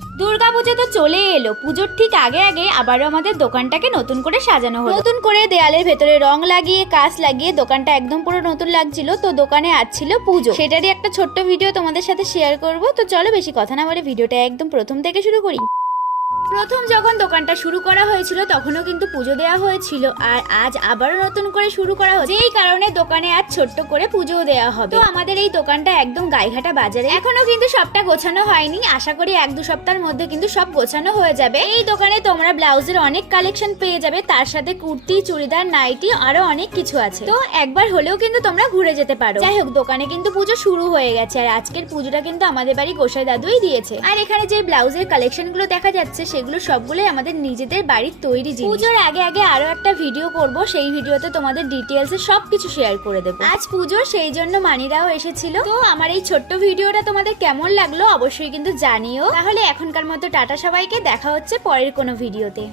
দুর্গাপুজো তো চলে এলো। পুজোর ঠিক আগে আগে আবারও আমাদের দোকানটাকে নতুন করে সাজানো হলো। নতুন করে দেয়ালের ভেতরে রং লাগিয়ে কাঁচ লাগিয়ে দোকানটা একদম পুরো নতুন লাগছিল। তো দোকানে আসছিল পুজো, সেটারই একটা ছোট্ট ভিডিও তোমাদের সাথে শেয়ার করব। তো চলো বেশি কথা না বলে ভিডিওটা একদম প্রথম থেকে শুরু করি। প্রথম যখন দোকানটা শুরু করা হয়েছিল তখনও কিন্তু পুজো দেওয়া হয়েছিল, আর আজ আবারও নতুন করে শুরু করা হচ্ছে। এই কারণে দোকানে আজ ছোট্ট করে পুজো দেওয়া হবে। তো আমাদের এই দোকানটা একদম গাইঘাটা বাজারে, এখনো কিন্তু সবটা গোছানো হয়নি। আশা করি 1-2 সপ্তাহের মধ্যে কিন্তু সব গোছানো হয়ে যাবে। এই দোকানে তোমরা ব্লাউজের অনেক কালেকশন পেয়ে যাবে, তার সাথে কুর্তি, চুড়িদার, নাইটি, আরো অনেক কিছু আছে। তো একবার হলেও কিন্তু তোমরা ঘুরে যেতে পারো। যাই হোক, দোকানে কিন্তু পুজো শুরু হয়ে গেছে, আর আজকের পুজোটা কিন্তু আমাদের বাড়ি গোসাই দাদুই দিয়েছে। আর এখানে যে ব্লাউজের কালেকশন গুলো দেখা যাচ্ছে সেগুলো সবগুলোই আমাদের নিজেদের বাড়ির তৈরি জিনিস। পুজোর আগে আগে আরো একটা ভিডিও করব, সেই ভিডিওতে তোমাদের ডিটেইলসে সবকিছু শেয়ার করে দেবো। আজ পুজো, সেই জন্য মানিরাও এসেছিল। তো আমার এই ছোট্ট ভিডিওটা তোমাদের কেমন লাগলো অবশ্যই কিন্তু জানিও। তাহলে এখনকার মতো টাটা সবাইকে, দেখা হচ্ছে পরের কোনো ভিডিওতে।